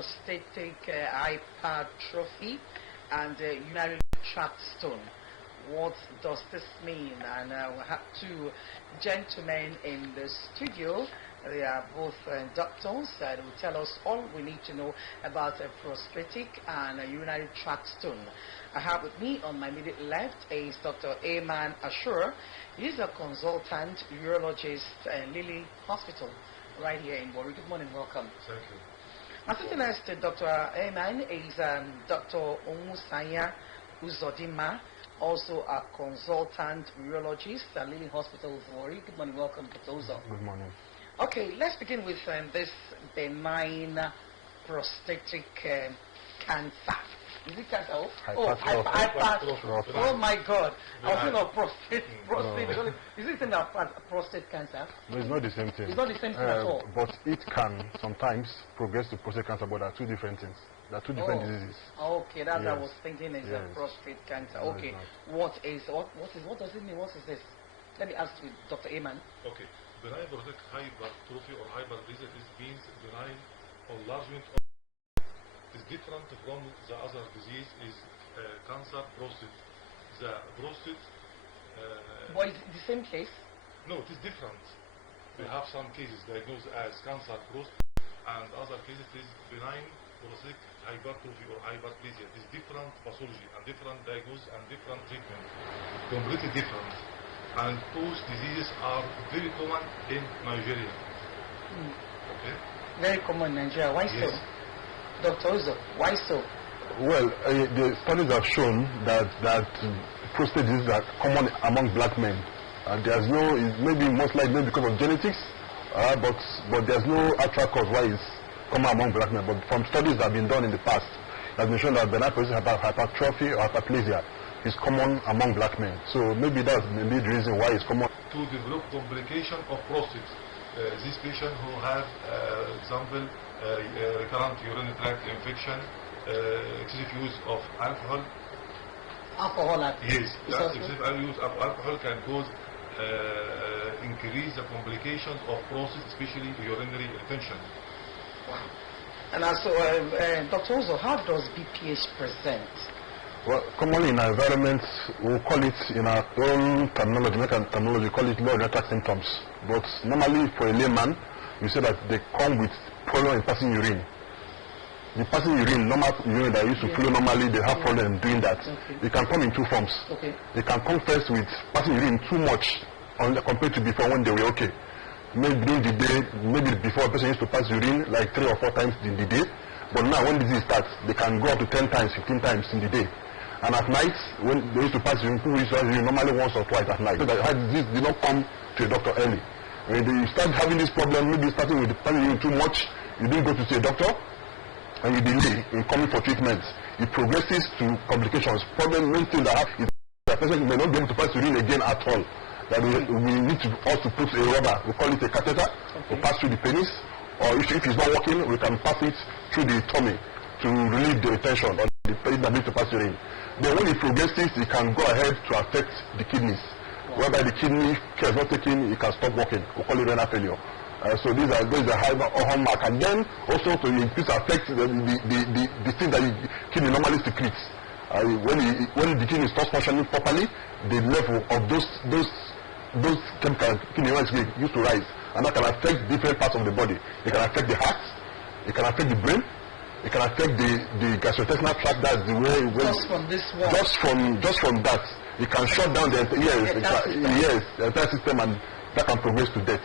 prostatic hypertrophy and urinary tract stone. What does this mean? And we have two gentlemen in the studio. They are both doctors that will tell us all we need to know about prostatic and urinary tract stone. I have with me on my immediate left is Dr. Ayman Ashur. He's a consultant urologist at Lily Hospital right here in Warri. Good morning, welcome. Thank you. My sitting next to Dr. Ayman is Dr. Omusanya Uzodima, also a consultant urologist at Lily Hospital of Warri. Good morning, welcome, Dr. Uzo. Good morning. Okay, let's begin with this benign prostatic cancer. Is it cancer? Oh my God! I was thinking of prostate. No. Is it in a prostate cancer? No, it's not the same thing. It's not the same thing at all. But it can sometimes progress to prostate cancer, but there are two different things. There are two different diseases. Okay, that's what I Yes. was thinking is Yes. prostate cancer. No, Okay, it's what does it mean? What is this? Let me ask you, Dr. Ayman. Okay. Benign prostatic hypertrophy or hyperplasia means benign enlargement is different from the other disease is cancer prostate. The prostate. But it's the same case? No, it is different. We have some cases diagnosed as cancer prostate, and other cases is benign prostatic hypertrophy or hyperplasia. It is different pathology and different diagnosis and different treatment, completely different. And both diseases are very common in Nigeria. Okay? Very common in Nigeria. Why Yes. so? Dr. Uzo, why so? Well, the studies have shown that prostate diseases are common among black men. There's no, maybe most likely because of genetics, but there's no actual cause why it's common among black men. But from studies that have been done in the past, it has been shown that benign prostatic hypertrophy or hyperplasia is common among black men. So maybe that's the lead reason why it's common. To develop complication of prostate, this patient who have, example, recurrent urinary tract infection, excessive use of alcohol. Alcohol. Yes, excessive use of alcohol can cause increase the complications of prostate, especially urinary retention. Wow. And also, Dr. Uzo, how does BPH present? Well, commonly in our environment, we call it in our own terminology, medical terminology, we call it low urinary tract symptoms. But normally for a layman, we say that they come with problem in passing urine. The passing urine, normal urine that used to flow normally, they have problem doing that. Okay. It can come in two forms. Okay. They can come first with passing urine too much compared to before when they were okay. Maybe during the day, maybe before a person used to pass urine like 3 or 4 times in the day. But now when the disease starts, they can go up to 10 times, 15 times in the day. And at night, when they used to pass urine, people used to pass urine normally once or twice at night. So that this did not come to a doctor early. When you start having this problem, maybe starting with passing urine too much, you didn't go to see a doctor, and you delay in coming for treatment. It progresses to complications. Problem, main thing that happens is that the person may not be able to pass urine again at all. That we need to also put a rubber, we call it a catheter, to pass through the penis, or if it's not working, we can pass it through the tummy to relieve the retention or the ability to pass urine. Then when it progresses, it can go ahead to affect the kidneys. Whereby the kidney care is not taken, it can stop working. We call it renal failure. So these are high hallmark. And then also to increase affect the thing that the kidney normally secretes. When the kidney starts functioning properly, the level of those chemicals kidney used to rise, and that can affect different parts of the body. It can affect the heart, it can affect the brain, it can affect the gastrointestinal tract. That's the way. Just from this one. Just from that, it can shut down the entire system, and that can progress to death.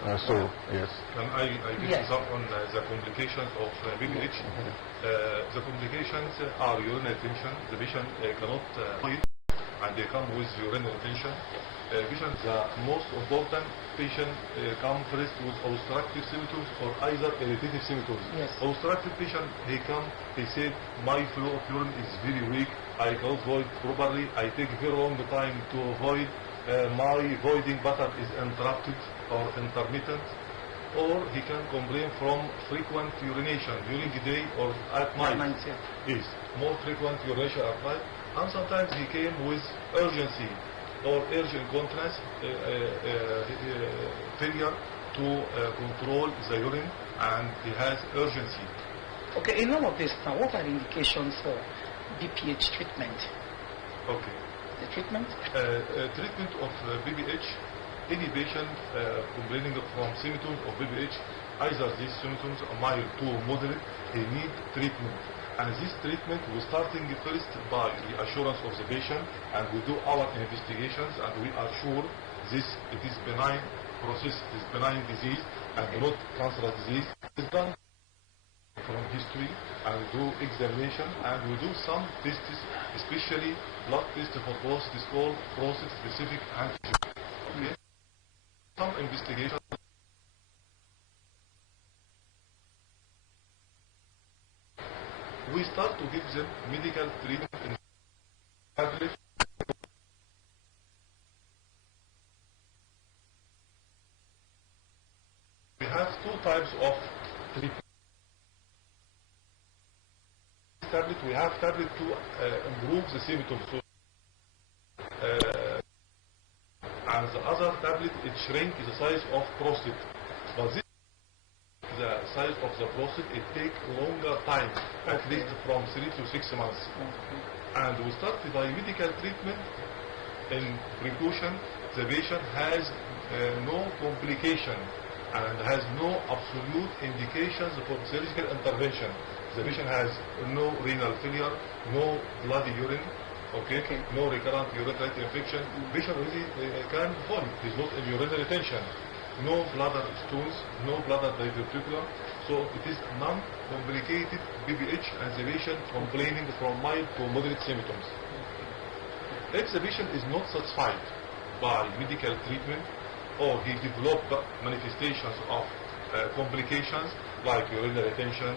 Yes. Can I give some on the complications of BPH? The complications are urinary retention. The patient cannot breathe, and they come with urinary retention. The most important patient come first with obstructive symptoms or either irritative symptoms. Yes. Obstructive patient, he said, my flow of urine is very weak, I cannot void properly, I take very long time to avoid, my voiding pattern is interrupted or intermittent, or he can complain from frequent urination during the day or at night. Yes, more frequent urination at night, and sometimes he came with urgency or urgent incontinence, failure to control the urine, and he has urgency. Okay, in all of this now, what are the indications for BPH treatment? Okay. The treatment? Treatment of BPH, any patient complaining from symptoms of BPH, either these symptoms are mild to moderate, they need treatment. And this treatment we're starting first by the assurance of the patient, and we do our investigations, and we are sure it is benign process, it is benign disease, and not cancerous disease. It's done from history, and we do examination, and we do some tests, especially blood test for prostate is called prostate specific antigen. Okay? Some investigation. We start to give them medical treatment in tablets. We have two types of treatment. Tablet, we have tablet to improve the symptoms. So, and the other tablet, it shrinks the size of prostate. But this, the size of the prostate, it takes longer time, at least from 3 to 6 months. And we start by medical treatment. In precaution, the patient has no complication and has no absolute indications for surgical intervention. The patient has no renal failure, no bloody urine, no recurrent urinary infection. Patient really can fall. There is not a urinary retention, no bladder stones, no bladder diverticulum. So it is non-complicated BPH, and the patient complaining from mild to moderate symptoms. If the patient is not satisfied by medical treatment, or he developed manifestations of complications like urinary retention,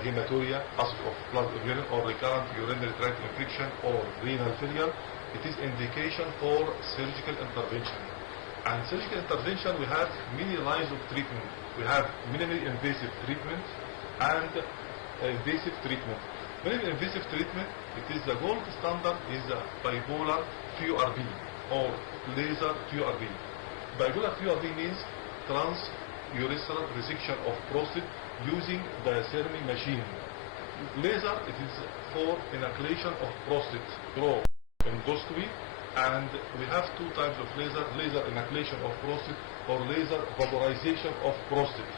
hematuria, loss of blood or urine, or recurrent urinary tract infection, or renal failure, it is indication for surgical intervention. And surgical intervention, we have many lines of treatment. We have minimally invasive treatment and invasive treatment. Minimally invasive treatment, it is the gold standard is bipolar TURB or laser TURB. Bipolar TURB means transurethral resection of prostate using diathermy machine. Laser, it is for enucleation of prostate through endoscopy, and we have two types of laser: laser enucleation of prostate or laser vaporization of prostate.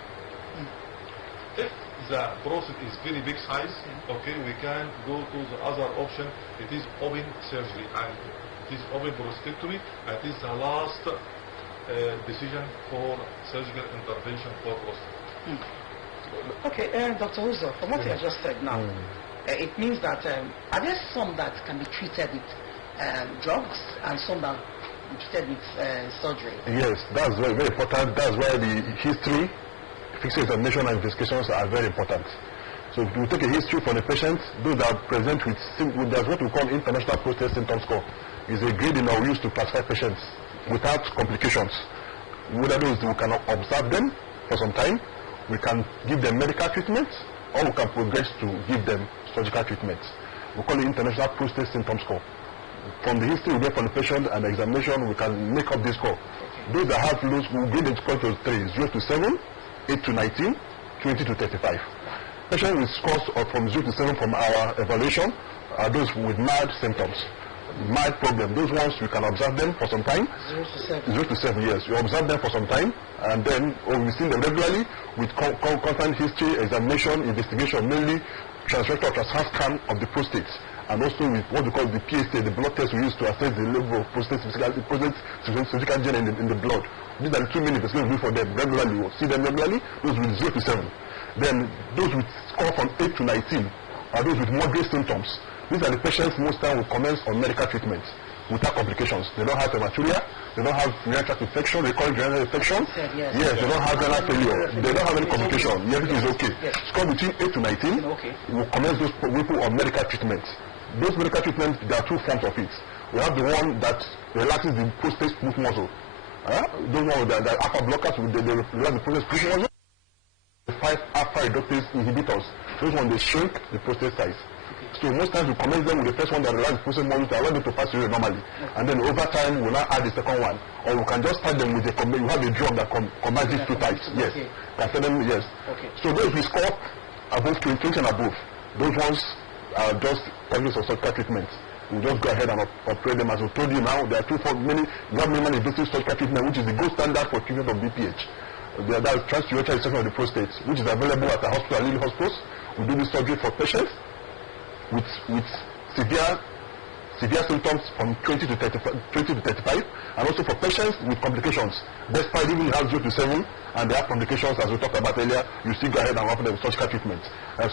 If the prostate is very big size, we can go to the other option. It is open surgery, and it is open prostatectomy, and it is the last decision for surgical intervention for prostate. Okay, Dr. Uzo, from what you have just said now, it means that are there some that can be treated with drugs and some that can be treated with surgery? Yes, that's very, very important. That's why the history, physical examination and investigations are very important. So if we take a history from the patient, those that are present with that's what we call international prostate symptom score. Is a grading that we use to classify patients without complications. Whether those we can observe them for some time, we can give them medical treatment, or we can progress to give them surgical treatment. We call it international prostate symptom score. From the history we get from the patient and the examination, we can make up this score. Those that have lows, we grade the score to 3, 0 to 7, 8 to 19, 20 to 35. Patients with scores from 0 to 7 from our evaluation are those with mild symptoms. Mild problem. Those ones we can observe them for some time. 0 to 7. 0 to 7 years. You observe them for some time, and then we see them regularly with constant history, examination, investigation, mainly transrectal ultrasound scan of the prostate, and also with what we call the PSA, the blood test we use to assess the level of prostate specific gene in the blood. These are the two main investigations we do for them regularly. We see them regularly. Those with 0 to 7. Then those with score from 8 to 19 are those with moderate symptoms. These are the patients most time will commence on medical treatment without complications. They don't have hematuria, they don't have urinary tract infection, they call it urinary infection. Yes, they don't have renal failure, they don't have any complication. Everything is okay. Score between 8 to 19, we will commence those people on medical treatment. Those medical treatments, there are two forms of it. We have the one that relaxes the prostate smooth muscle. Those ones that are alpha blockers, they relax the prostate smooth muscle. The 5 alpha reductase inhibitors, those ones they shrink the prostate size. So most times we commence them with the first one that relaxes the prostate muscle to allow them to pass through normally. And then over time we'll now add the second one. Or we can just start them with you have a drug that combines these two types. Yes. Can send them, yes. So those we score above 20 and above, those ones are just candidates for surgical treatment. We just go ahead and operate them. As we told you now, there are two for many, we have minimally invasive surgical treatment, which is the gold standard for treatment of BPH. That is transurethral resection of the prostate, which is available at the hospital, Lily Hospitals. We do this surgery for patients with severe symptoms from 20 to 35, and also for patients with complications. Despite even have 0 to 7, and they have complications, as we talked about earlier, you still go ahead and offer them surgical treatment.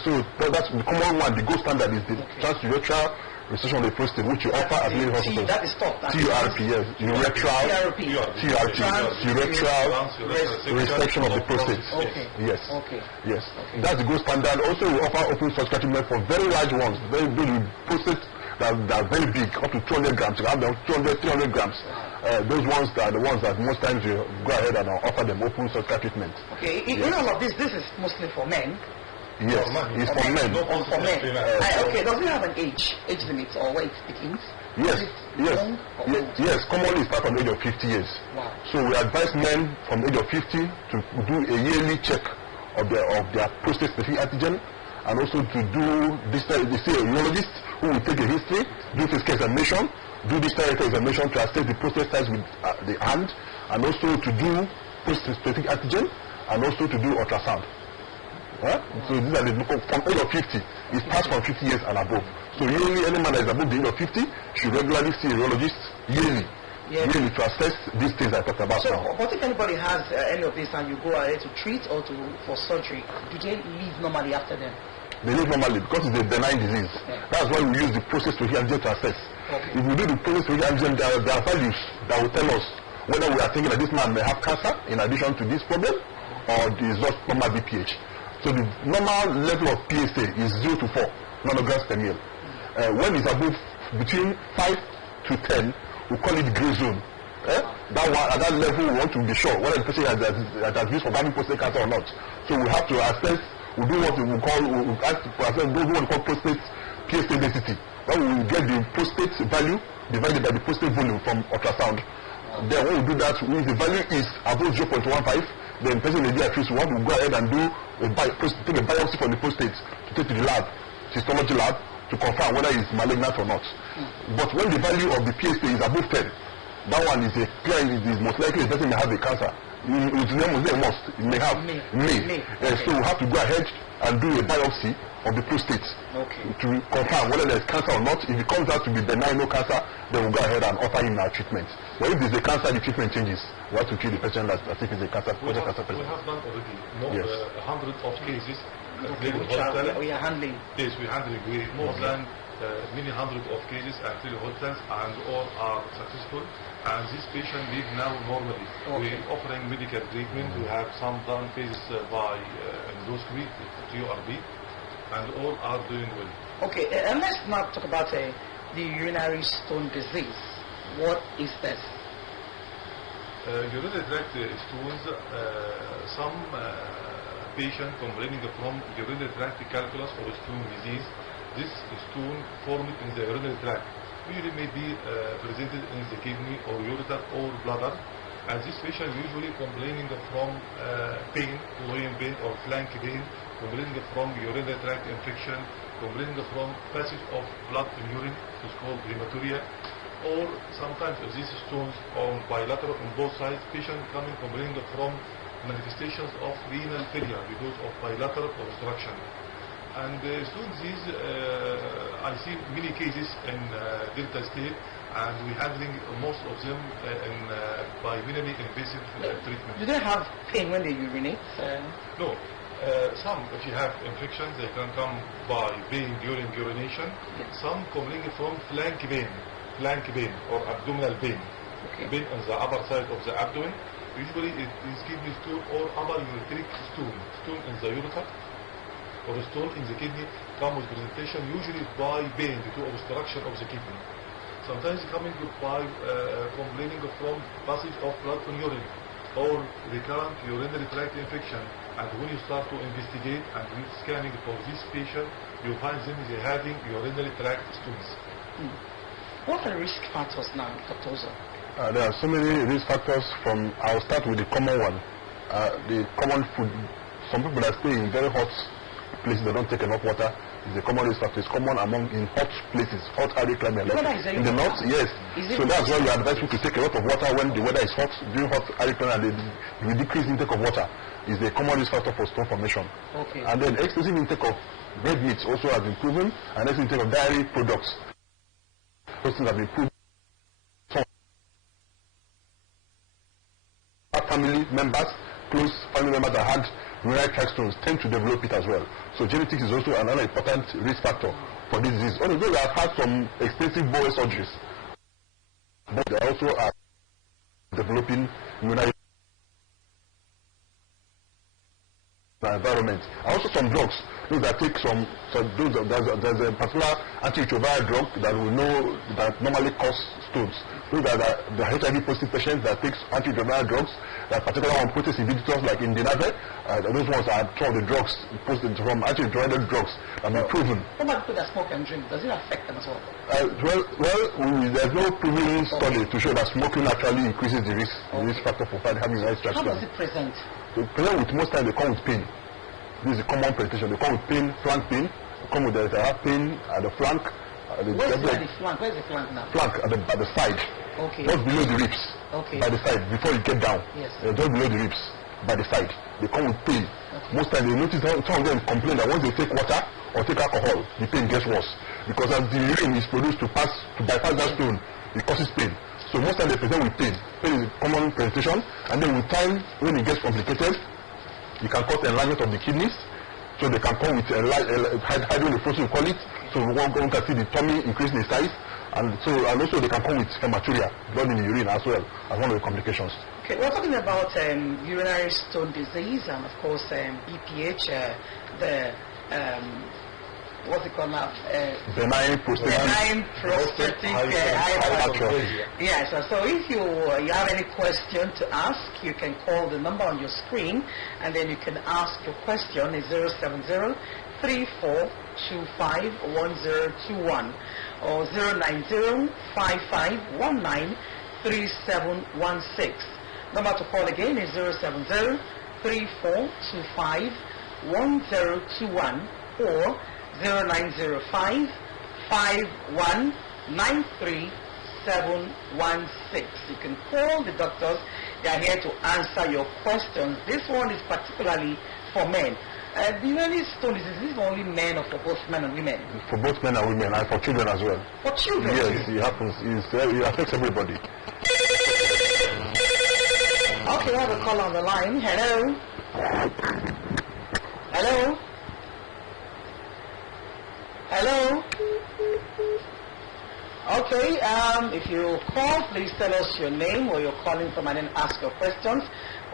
So that's the common one. The gold standard is the transurethral resection of the prostate, which you offer at Lily Hospitals. That is top. TURP, yes. Urethral resection of the prostate. Okay. Yes. Okay. Yes. Okay. That's the gold standard. Also, we offer open surgical treatment for very large ones, very big prostate that are very big, up to 200 grams. You have them 200, 300 grams. Those ones are the ones that most times you go ahead and offer them open surgical treatment. Okay. In all of this is mostly for men. Yes, it's for men. For men. Okay, does it have an age limit or where it begins? Yes. Commonly it starts from the age of 50 years. Wow. So we advise men from the age of 50 to do a yearly check of their prostate specific antigen, and also to do this. They see a urologist who will take a history, do physical examination, do this examination to assess the prostate size with the hand, and also to do prostate specific antigen, and also to do ultrasound. So these are from age of 50. It starts from 50 years and above. So yearly, any man that is above the age of 50 should regularly see a urologist yearly to assess these things I talked about now. But if anybody has any of this and you go ahead to treat or for surgery, do they live normally after them? They live normally because it's a benign disease. Yeah. That's why we use the prostate specific antigen to assess. Okay. If we do the prostate specific antigen, there are values that will tell us whether we are thinking that this man may have cancer in addition to this problem, or is just normal BPH. So the normal level of PSA is 0 to 4 nanograms per ml. When it's above between 5 to 10, we call it gray zone. That one, at that level, we want to be sure whether the patient has risk of having prostate cancer or not. So we have to assess. We do what we call, we ask to assess those what we call prostate PSA density. When we get the prostate value divided by the prostate volume from ultrasound. Then when we do that, if the value is above 0.15, then person may be at risk. We want to go ahead and do take a biopsy from the prostate to take to the lab, histology lab, to confirm whether it's malignant or not. But when the value of the PSA is above 10, that one is is most likely the person may have a cancer. It may have. So we have to go ahead and do a biopsy of the prostate to confirm whether there's cancer or not. If it comes out to be benign, no cancer, then we'll go ahead and offer him our treatment. But if there's a cancer, the treatment changes. We have to treat the patient as if it's a cancer patient. We have done already hundreds of cases. We are handling. Yes, we are handling more than many hundreds of cases at three hospitals, and all are successful. And this patient live now normally. We're offering medical treatment. We have some done cases by endoscopy, TURB, and all are doing well. Okay, and let's now talk about the urinary stone disease. What is this? Urinary tract stones, some patient complaining from urinary tract calculus or stone disease. This stone formed in the urinary tract usually may be presented in the kidney or ureter or bladder, and this patient usually complaining from pain, loin pain or flank pain, complaining from urinary tract infection, complaining from passage of blood in urine, which is called hematuria, or sometimes these stones on bilateral on both sides, patient coming complaining from manifestations of renal failure because of bilateral obstruction. And stone disease, I see many cases in Delta State, and we're handling most of them by minimally invasive treatment. Do they have pain when they urinate? No. Some, if you have infections, they can come by pain during urination. Yes. Some coming from flank pain or abdominal pain. Pain on the upper side of the abdomen. Usually it is kidney stone or upper ureteric stone in the ureter, or a stone in the kidney, come with presentation usually by pain due to obstruction of the kidney. Sometimes coming by complaining from passage of blood in urine or recurrent urinary tract infection. And when you start to investigate and do scanning for this patient, you find them having urinary tract stones. What are the risk factors now, Dr. Ozo? There are so many risk factors. I'll start with the common one. The common food. Some people that stay in very hot places they don't take enough water. It's a common risk factor. It's common among in hot places, hot arid climate. Like in the north, yes. So that's why you advise people to take a lot of water when the weather is hot. During hot arid climate, they decrease intake of water. Is a common risk factor for stone formation. Okay. And then excessive intake of red meat also has been proven, and excessive intake of dairy products. Those things have been proven. Family members, close family members that had urinary tract stones tend to develop it as well. So genetics is also another important risk factor for this disease. Although they have had some expensive bowel surgeries, but they also are developing urinary environment. And also some drugs, those that take there's a particular antiretroviral drug that we know that normally cause stones. Those are the HIV positive patients that take antiretroviral drugs, that particular one protease inhibitors like indinavir. Those ones are some of the drugs posted from antiretroviral drugs that have been proven. What about people that smoke and drink? Does it affect them as well? There's no proven study to show that smoking actually increases the risk factor for having urinary tract. How does it present? So present with most times they come with pain. This is a common presentation. They come with pain, flank pain. They come with pain at the flank. Where's the flank? Where's the flank now? Flank at the side. Okay. Just below the ribs. Okay. By the side before you get down. Yes. Just below the ribs. By the side. They come with pain. Okay. Most times they notice some of them complain that once they take water or take alcohol, the pain gets worse. Because as the urine is produced to bypass that stone, it causes pain. So most times they present with pain. Pain is a common presentation, and then with time, when it gets complicated, you can cause enlargement of the kidneys. So they can come with hydronephrosis, we call it. So one can see the tummy increasing in size, and also they can come with hematuria, blood in the urine as well as one of the complications. Okay, we're talking about urinary stone disease and of course BPH, what's it called now? Benign prostatic hypertrophy. Yes, so if you have any question to ask, you can call the number on your screen, and then you can ask your question. It's 070-3425-1021 or 090-5519-3716. Number to call again is 070-3425-1021 or 0905-5193-716. You can call the doctors. They are here to answer your questions. This one is particularly for men. The urinary stone disease, is it only men or for both men and women? For both men and women, and for children as well. For children? Yes, it happens. It affects everybody. Okay, I have a call on the line. Hello? Hello? Hello? Okay, if you call, please tell us your name, where you're calling from, and then ask your questions.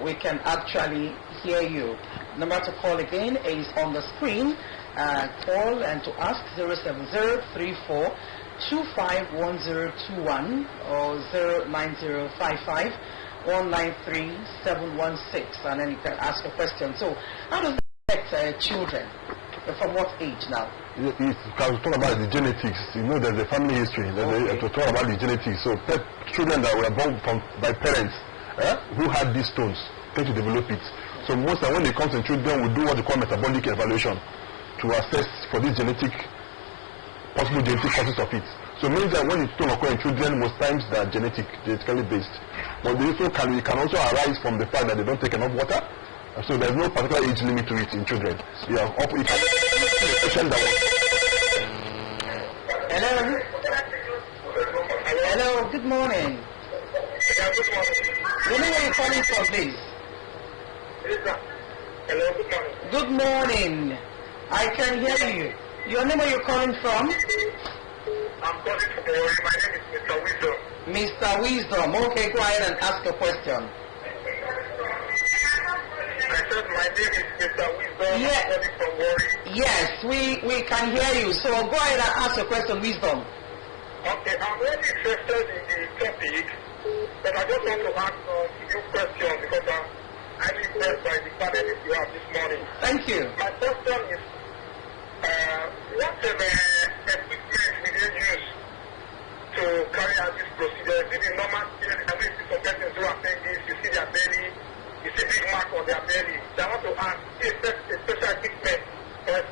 We can actually hear you. Number to call again is on the screen. Call and to ask 070-3425-1021 or 09055-193716, and then you can ask a question. So, how does it affect children? From what age now? Because we talk about the genetics. You know, there's a family history. To talk about the genetics. So children that were born by parents who had these stones tend to develop it. So most time when it comes to children, we do what we call metabolic evaluation to assess for this possible genetic causes of it. So it means that when it's stone occur in children, most times they are genetically based. But it can also arise from the fact that they don't take enough water. So there's no particular age limit to it in children. Yeah, Hello. Hello. Good morning. Where are you calling from, please? Hello. Good morning. Good morning. I can hear you. Your name, where you're calling from? I'm calling from Warri. My name is Mr. Wisdom. Mr. Wisdom. Okay, go ahead and ask a question. I said my name is Mr. Wisdom. Yeah. I'm calling from Warri. Yes, we can hear you. So go ahead and ask your question, Wisdom. Okay, I'm really interested in the topic, but I just want to ask a few questions because I'm highly impressed by the panel you have this morning. Thank you. My question is, what equipment will they use to carry out this procedure? Is it the normal thing? I mean, some persons who are saying this, you see their belly, you see big mark on their belly. So I want to ask, is there a special equipment or a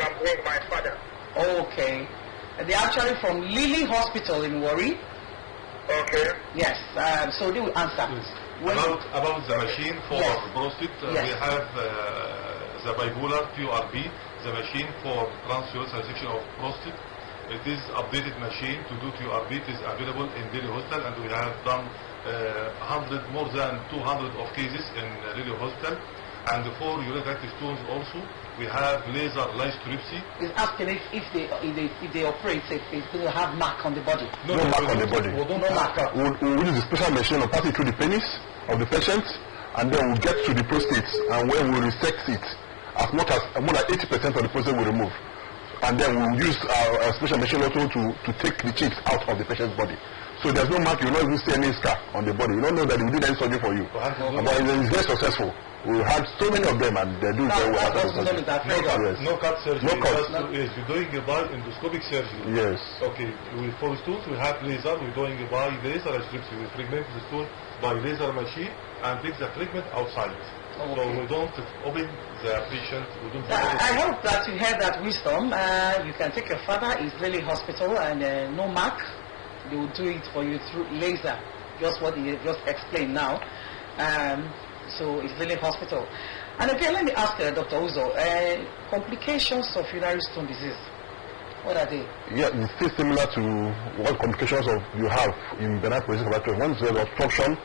Okay. was my father. Okay. They're actually from Lily Hospital in Warri. Okay. Yes. So they will answer. Yes. When- About the machine for Yes. prostate, Yes. we have the bipolar QRB, the machine for transurethral section of prostate. It is updated machine to do QRB. It is available in Delhi Hospital, and we have done more than 200 of cases in Delhi Hospital. And for urinary stones also, we have laser lithotripsy. Is asking if they operate, if they will have mark on the body. No mark on the body. We don't No have mark. We'll use a special machine to pass it through the penis of the patient, and then we'll get to the prostate, and when we resect it, as much as more than 80% of the prostate will remove. And then we'll use a special machine also to take the chips out of the patient's body. So there's no mark, you will not even see any scar on the body. You don't know that we did any surgery for you. Okay. But it's very successful. We had so many of them, and they do very well after the surgery. Yes. No cut surgery. No cut. Yes, we're doing a endoscopic surgery. Yes. Okay, for stones we have laser. We're doing a by laser lithotripsy. We fragment the stone by laser machine and take the fragment outside. Okay. So we don't open the patient. We don't. I hope that you heard that wisdom. You can take your father. It's Lily Hospital, and no mark. They will do it for you through laser. Just what he just explained now. So it's Lily Hospital. And again, let me ask Dr. Uzo, complications of urinary stone disease. What are they? Yeah, it's still similar to what complications of you have in benign position of one is there's obstruction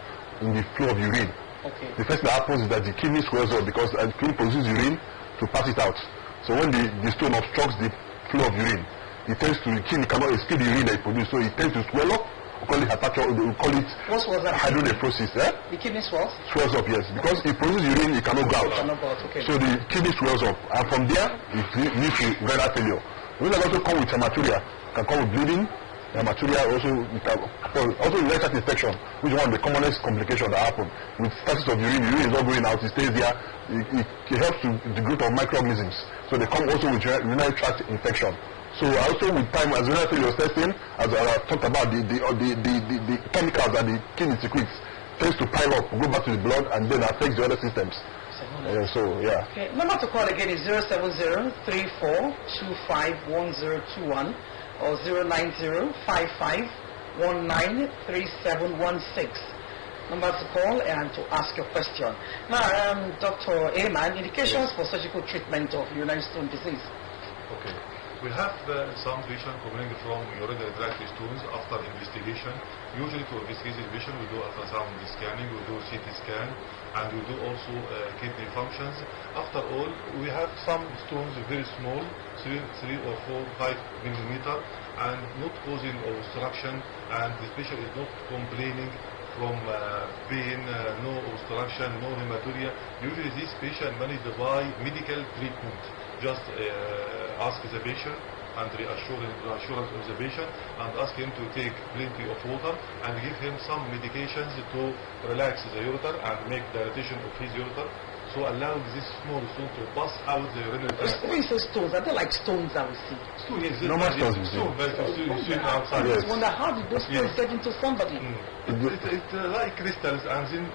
in the flow of urine. Okay. The first thing that happens is that the kidney swells up because the kidney produces urine to pass it out. So when the stone obstructs the flow of urine, it tends to, the kidney cannot escape the urine that it produces, so it tends to swell up. We call it hypertrophy, we call it What was that? hydronephrosis. The kidney swells? Swells up, yes. Because it produces urine, it cannot go out. Cannot go out, okay. So the kidney swells up, and from there, it leads to renal failure. It can also come with hematuria, can come with bleeding. Hematuria also rectal infection, which is one of the commonest complications that happen. With status of urine is not going out, it stays there. It helps to the growth of microorganisms. So they come also with urinary tract infection. So also with time, as renal failure sets in, as I talked about, the chemicals that the kidney secretes tends to pile up, go back to the blood, and then affects the other systems. Okay, number to call again is 070-3425-1021 or 090-5519-3716. Number to call and to ask your question. Now, Dr. Ayman, indications for surgical treatment of urinary stone disease. Okay. We have some patients coming from urinary tract stones after investigation. Usually to investigate the patient, we do ultrasound scanning, we do CT scan, and we do also kidney functions. After all, we have some stones very small, 3 or 4, 5 millimeter, and not causing obstruction, and the patient is not complaining from pain, no obstruction, no hematuria. Usually this patient managed by medical treatment. Just ask the patient and reassurance of the patient, and ask him to take plenty of water and give him some medications to relax the ureter and make dilatation of his ureter, so allow this small stone to pass out the urinary tract. When you say stones, are they like stones that we see? Stone, yes, Normal stones, stone, but you see it outside. I just wonder how did those stones get into somebody? It's like crystals, and then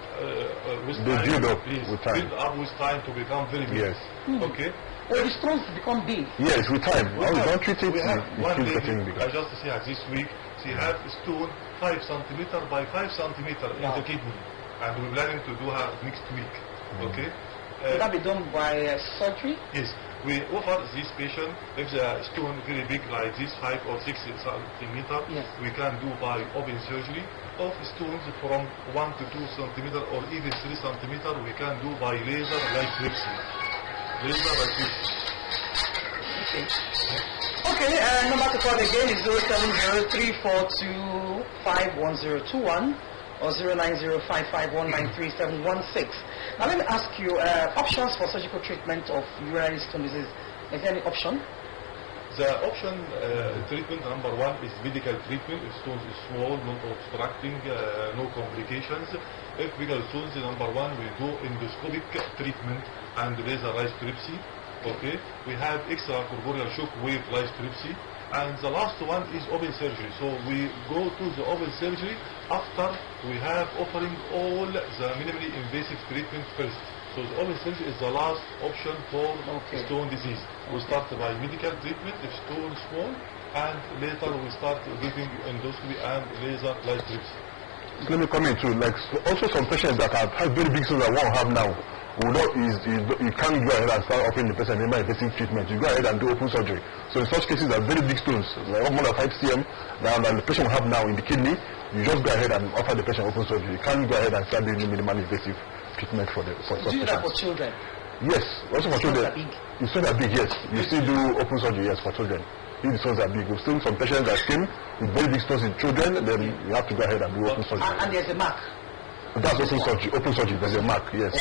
with They time, build up yes, with time. build up with time to become very big. Yes. Okay. Or the stones become big? Yes, with time. When we don't treat it, We have it one keeps lady, getting I bigger. just see her this week, she had a stone 5 centimeter by 5 centimeter in Wow. the kidney, and we're planning to do her next week. Okay. Would that be done by surgery? Yes, we offer this patient, if the stone very big like this, 5 or 6 centimeter, Yes. we can do by open surgery. Of stones from 1 to 2 centimeter or even 3 centimeter, we can do by laser lithotripsy. Laser lithotripsy. Okay, number to call again is 070-342-51021 or 090-5519-3716. Now let me ask you, options for surgical treatment of urinary stone disease. Is there any option? The option treatment number 1 is medical treatment. If stones is small, not obstructing, no complications. If bigger stones, number 1 we do endoscopic treatment and laser lithotripsy. Okay, we have extracorporeal shock wave lithotripsy, and the last one is open surgery. So we go to the open surgery after we have offering all the minimally invasive treatment first. So the open surgery is the last option for stone disease. We start by medical treatment if stone is small, and later we start giving endoscopy and laser light drips. Let me come in too. Like also some patients that have very big stones that one have now. You can't go ahead and start offering the person invasive treatment. You go ahead and do open surgery. So in such cases, that very big stones, like more than 5 cm, that the patient will have now in the kidney, you just go ahead and offer the patient open surgery. You can't go ahead and start doing minimally invasive treatment for such Do you do that patients. for children? Yes, also for children. The stones are big, yes. You still do open surgery, yes, for children. If the stones are big, we've seen some patients that came with very big stones in children, then you have to go ahead and do open surgery. And there's a mark. That's open surgery. Open surgery, there's a mark, yes.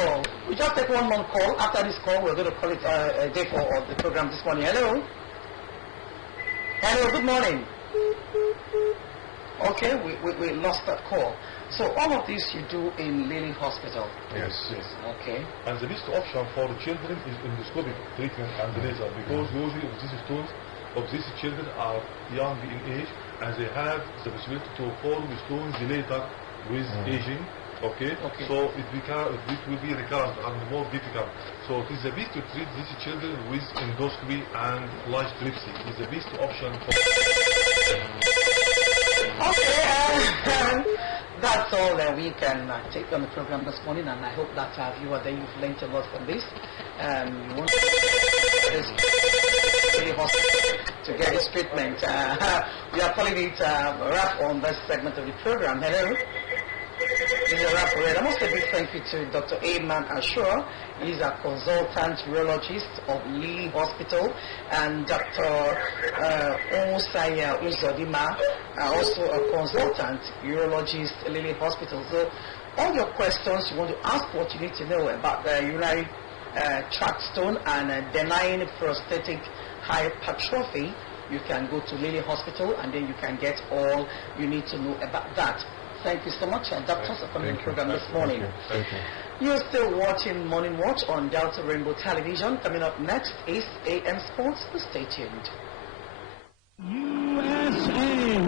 Oh, we just take one more call. After this call, we're going to call it a day for the program this morning. Hello? Hello, good morning. Okay, we lost that call. So all of this you do in Lily Hospital? Yes. Okay. And the best option for the children is endoscopic treatment and laser, because usually these stones of these children are young in age, and they have the possibility to form stones later with aging. Okay. So it will be recurrent and more difficult. So it is the best to treat these children with endoscopy and light drips. It is the best option for. Okay, that's all that we can take on the program this morning, and I hope that you are there, you've learned a lot from this. You want to get this treatment. We are calling it a wrap on this segment of the program. Hello? This is a wrap already. I must say a big thank you to Dr. Ayman Ashur. He's a consultant urologist of Lily Hospital, and Dr. Osaya Uzodima, also a consultant urologist at Lily Hospital. So all your questions you want to ask, what you need to know about the urinary tract stone and denying prostatic hypertrophy, you can go to Lily Hospital, and then you can get all you need to know about that. Thank you so much, doctors, for coming on the program this morning. Thank you. You're still watching Morning Watch on Delta Rainbow Television. Coming up next is AM Sports. Stay tuned. USA!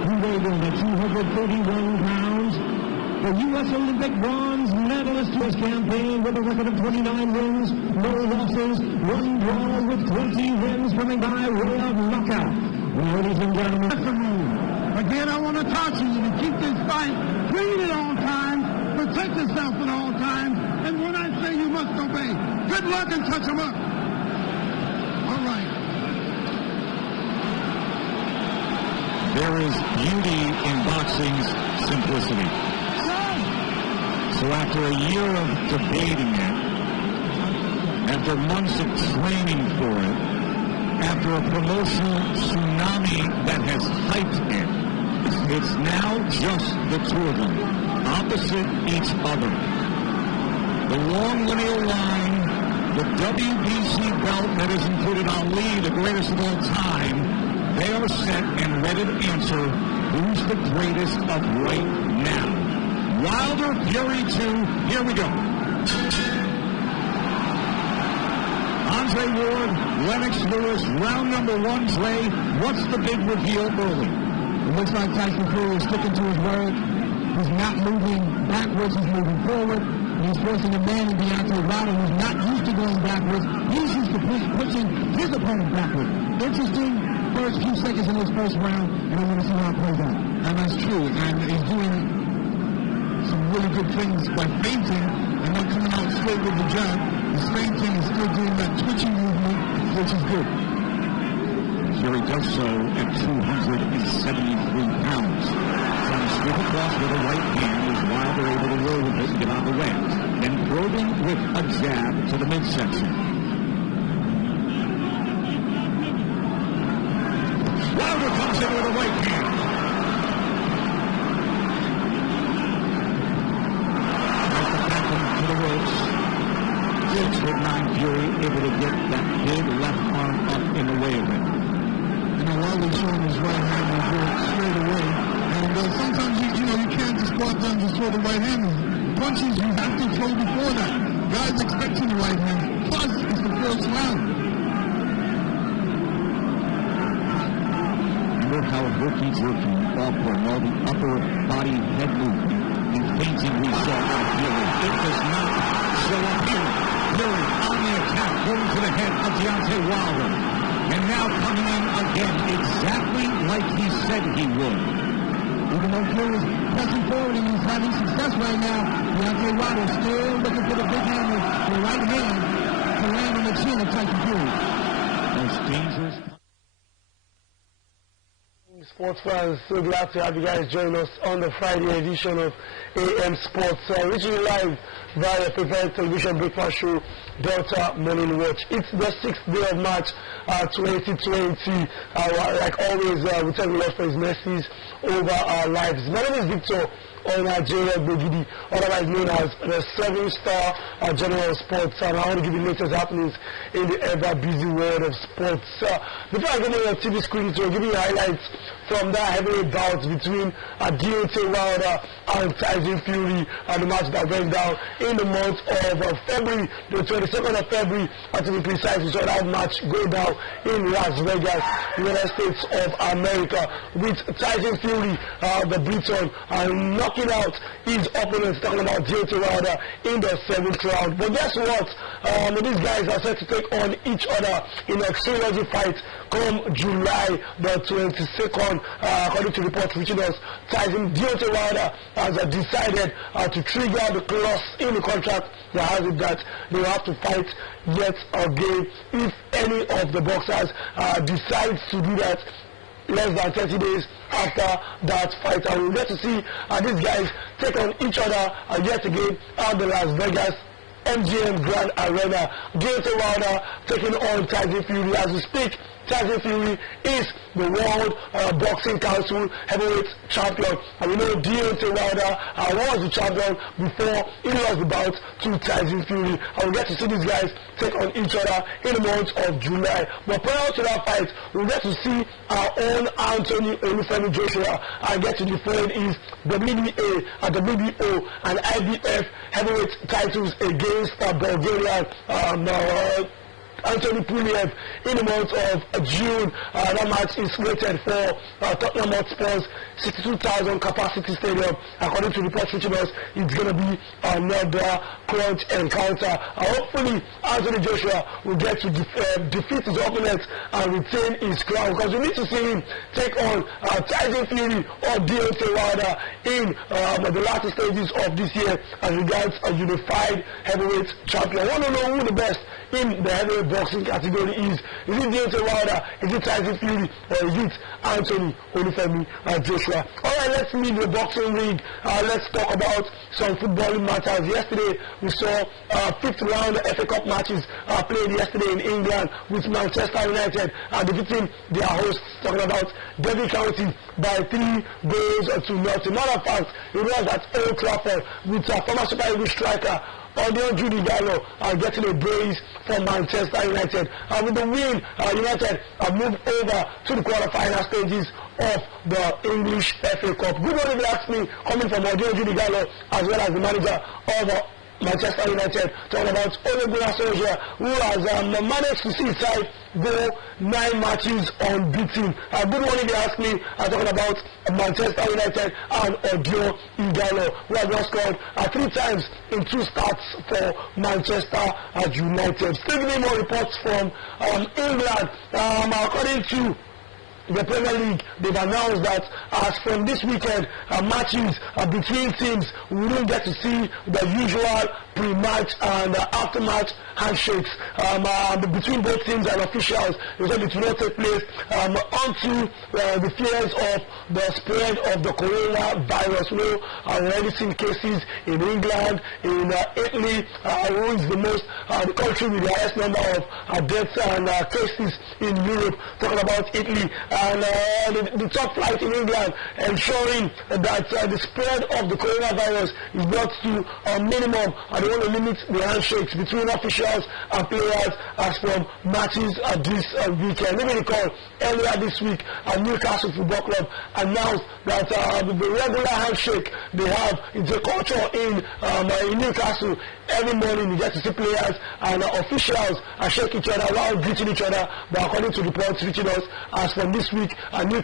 Who weighed in at 231 pounds. The U.S. Olympic bronze medalist to his campaign with a record of 29 wins, no losses, one draw with 20 wins coming by way of knockout. Ladies and gentlemen, again, I want to caution you to keep this fight clean at all times, protect yourself at all times, and when I say you must obey, good luck and touch them up. All right. There is beauty in boxing's simplicity. So after a year of debating it, after months of training for it, after a promotional tsunami that has hyped it, it's now just the two of them, opposite each other. The long linear line, the WBC belt that has included Ali, the greatest of all time, they are set and ready to answer who's the greatest of right now. Wilder, Fury 2, here we go. Andre Ward, Lennox Lewis, round number 1, Dre. What's the big reveal early? It looks like Tyson Fury is sticking to his word. He's not moving backwards, he's moving forward. He's forcing a man in Deontay Wilder who's not used to going backwards. He's used to pushing his opponent backwards. Interesting first few seconds in this first round, and I want to see how it plays out. And that's true, and he's doing some really good things by feinting and not coming out straight with the jab. His feinting is still doing that twitching movement, which is good. Fury does so at 273 pounds. Trying to strip across with a right hand as Wilder able to roll with it and get out of the way. Then probing with a jab to the midsection. Wilder comes in with a right hand. With 9 Fury able to get that big left arm up in the way of it. You know, Wilder's showing his right hand and throw it straight away. And sometimes, you can't just go out there and just throw the right hand. Punches, you have to throw before that. Guys expecting the right hand. Plus, it's the first round. Look how herky-jerky, awkward, and all the upper body head movement. painting we saw out of Fury. It does not show up here. Fury on the attack, going to the head of Deontay Wilder. And now coming in again, exactly like he said he would. Even though Fury is pressing forward and he's having success right now, Deontay Wilder still looking for the big hand with the right hand to land on the chin of Tyson Fury. Most dangerous. Sports fans, so glad to have you guys join us on the Friday edition of AM Sports, reaching you live via prepared television breakfast show, Delta Morning Watch. It's the 6th day of March 2020. Like always, we thank the Lord for His mercies over our lives. My name is Victor Nigeria Begidi, otherwise known as the 7-star General Sports, and I want to give you the latest happenings in the ever busy world of sports. Before I go on your TV screen, to give you highlights from that heavyweight bout between Deontay Wilder and Tyson Fury, the match that went down in the month of February, the 22nd of February, to be precise. We saw that match go down in Las Vegas, United States of America, with Tyson Fury, the Briton, knocking out his opponents, talking about Deontay Wilder in the 7th round. But guess what? These guys are set to take on each other in a trilogy fight come July the 22nd, according to reports reaching us. Deontay Wilder has decided to trigger the clause in the contract that has it that they will have to fight yet again if any of the boxers decides to do that less than 30 days after that fight. And we'll get to see these guys take on each other yet again at the Las Vegas MGM Grand Arena. Deontay Wilder taking on Tyson Fury. As we speak, Tyson Fury is the World Boxing Council heavyweight champion, and we know Deontay Wilder was the champion before he lost the bout to Tyson Fury. And we'll get to see these guys take on each other in the month of July. But prior to that fight, we'll get to see our own Anthony Olufemi Joshua and get to defend his WBA, WBO, and IBF heavyweight titles against Bulgarian Anthony Puliev in the month of June. That match is slated for Tottenham Hotspur's 62,000 capacity stadium. According to reports reaching us, it's going to be another crunch encounter. Hopefully, Anthony Joshua will get to defeat his opponent and retain his crown, because we need to see him take on Tyson Fury or Deontay Wilder in the latter stages of this year as regards a unified heavyweight champion. I want to know who the best in the heavyweight boxing category is. Is it Deontay Wilder? Is it Tyson Fury? Or is it Anthony Olufemi Joshua? Alright, let's leave the boxing ring. Let's talk about some footballing matters. Yesterday, we saw 5th round FA Cup matches played yesterday in England, with Manchester United defeating their hosts, talking about Derby County, by 3 goals to nothing. Matter of fact, it was at Old Trafford with former Super Eagles striker Judy Gallo getting a brace for Manchester United. With the win, United have moved over to the quarter-final stages of the English FA Cup. Good morning, if you ask me, coming from Judy Gallo, as well as the manager of Manchester United, talking about Ole Gunnar Solskjaer, who has managed to see his side go 9 matches unbeaten. Good morning, if you ask me, talking about Manchester United and Odio Igalo, who has now scored 3 times in 2 starts for Manchester United. Still giving more reports from England. According to the Premier League, they've announced that as from this weekend, matches between teams, we don't get to see the usual pre-match and after-match handshakes between both teams and officials. They said it will not take place until the fears of the spread of the coronavirus. We know I've already seen cases in England, in Italy, who is the country with the highest number of deaths and cases in Europe, talking about Italy. And the top flight in England, ensuring that the spread of the coronavirus is brought to a minimum. They want to limit the handshakes between officials and players as from matches this weekend. Let me recall, earlier this week, Newcastle Football Club announced that the regular handshake they have is a culture in Newcastle. Every morning you get to see players and officials shake each other while greeting each other. But according to reports reaching us, as from this week, Newcastle